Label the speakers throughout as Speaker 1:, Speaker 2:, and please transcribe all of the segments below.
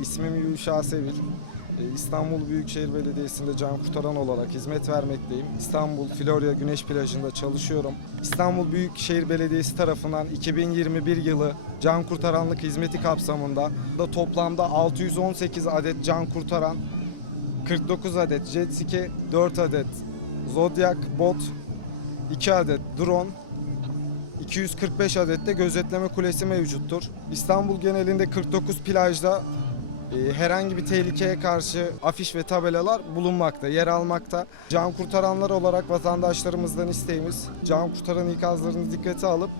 Speaker 1: İsmim Yuşa Sevil. Ee, İstanbul Büyükşehir Belediyesi'nde can kurtaran olarak hizmet vermekteyim. İstanbul Florya Güneş Plajı'nda çalışıyorum. İstanbul Büyükşehir Belediyesi tarafından 2021 yılı can kurtaranlık hizmeti kapsamında da toplamda 618 adet can kurtaran, 49 adet jet ski, 4 adet Zodiac bot, 2 adet drone, 245 adet de gözetleme kulesi mevcuttur. İstanbul genelinde 49 plajda herhangi bir tehlikeye karşı afiş ve tabelalar bulunmakta, yer almakta. Can kurtaranlar olarak vatandaşlarımızdan isteğimiz can kurtaran ikazlarını dikkate alıp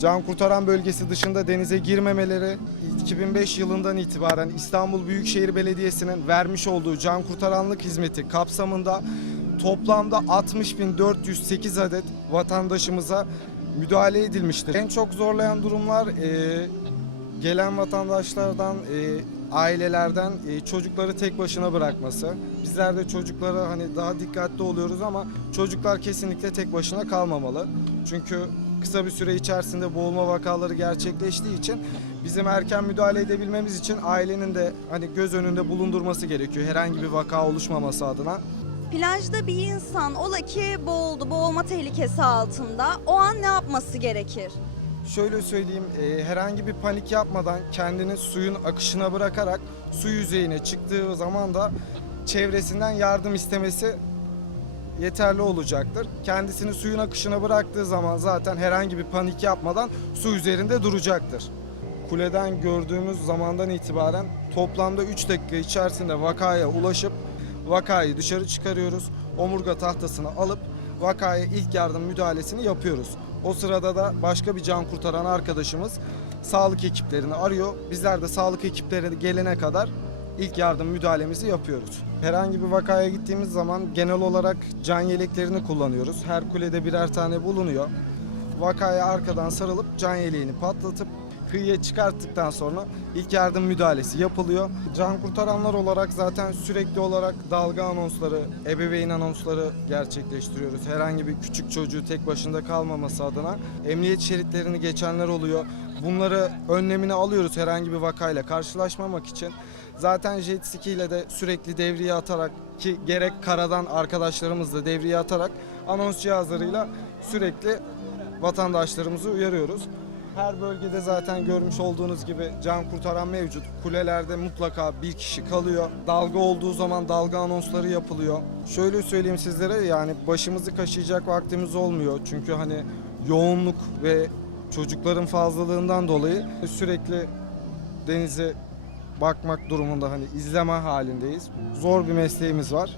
Speaker 1: can kurtaran bölgesi dışında denize girmemeleri 2005 yılından itibaren İstanbul Büyükşehir Belediyesi'nin vermiş olduğu can kurtaranlık hizmeti kapsamında toplamda 60.408 adet vatandaşımıza müdahale edilmiştir. En çok zorlayan durumlar e, gelen vatandaşlardan, e, ailelerden e, çocukları tek başına bırakması. Bizler de çocuklara hani daha dikkatli oluyoruz ama çocuklar kesinlikle tek başına kalmamalı. Çünkü kısa bir süre içerisinde boğulma vakaları gerçekleştiği için bizim erken müdahale edebilmemiz için ailenin de hani göz önünde bulundurması gerekiyor herhangi bir vaka oluşmaması adına.
Speaker 2: Plajda bir insan ola ki boğuldu, boğulma tehlikesi altında. O an ne yapması gerekir?
Speaker 1: Şöyle söyleyeyim, e, herhangi bir panik yapmadan kendini suyun akışına bırakarak su yüzeyine çıktığı zaman da çevresinden yardım istemesi yeterli olacaktır. Kendisini suyun akışına bıraktığı zaman zaten herhangi bir panik yapmadan su üzerinde duracaktır. Kuleden gördüğümüz zamandan itibaren toplamda 3 dakika içerisinde vakaya ulaşıp vakayı dışarı çıkarıyoruz. Omurga tahtasını alıp vakaya ilk yardım müdahalesini yapıyoruz. O sırada da başka bir can kurtaran arkadaşımız sağlık ekiplerini arıyor. Bizler de sağlık ekipleri gelene kadar ilk yardım müdahalemizi yapıyoruz. Herhangi bir vakaya gittiğimiz zaman genel olarak can yeleklerini kullanıyoruz. Her kulede birer tane bulunuyor. Vakaya arkadan sarılıp can yeleğini patlatıp kıyıya çıkarttıktan sonra ilk yardım müdahalesi yapılıyor. Can kurtaranlar olarak zaten sürekli olarak dalga anonsları, ebeveyn anonsları gerçekleştiriyoruz. Herhangi bir küçük çocuğu tek başında kalmaması adına emniyet şeritlerini geçenler oluyor. Bunları önlemini alıyoruz herhangi bir vakayla karşılaşmamak için. Zaten jet ski ile de sürekli devriye atarak ki gerek karadan arkadaşlarımız da devriye atarak anons cihazlarıyla sürekli vatandaşlarımızı uyarıyoruz. Her bölgede zaten görmüş olduğunuz gibi can kurtaran mevcut. Kulelerde mutlaka bir kişi kalıyor. Dalga olduğu zaman dalga anonsları yapılıyor. Şöyle söyleyeyim sizlere yani başımızı kaşıyacak vaktimiz olmuyor. Çünkü hani yoğunluk ve çocukların fazlalığından dolayı sürekli denize bakmak durumunda hani izleme halindeyiz. Zor bir mesleğimiz var.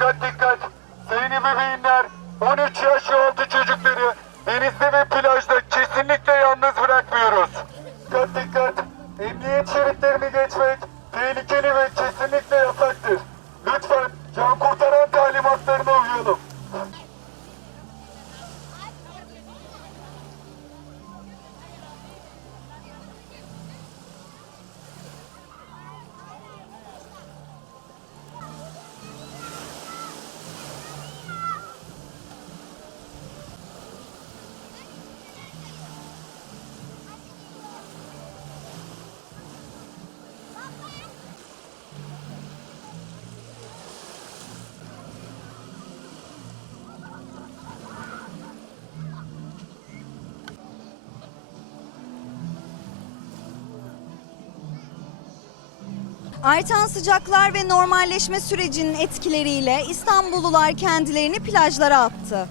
Speaker 3: Dikkat dikkat! Sayın ebeveynler, 13 yaş ve altı çocukları denizde ve plajda
Speaker 2: Artan sıcaklar ve normalleşme sürecinin etkileriyle İstanbullular kendilerini plajlara attı.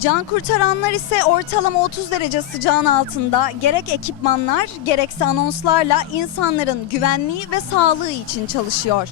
Speaker 2: Can kurtaranlar ise ortalama 30 derece sıcağın altında gerek ekipmanlar gerekse anonslarla insanların güvenliği ve sağlığı için çalışıyor.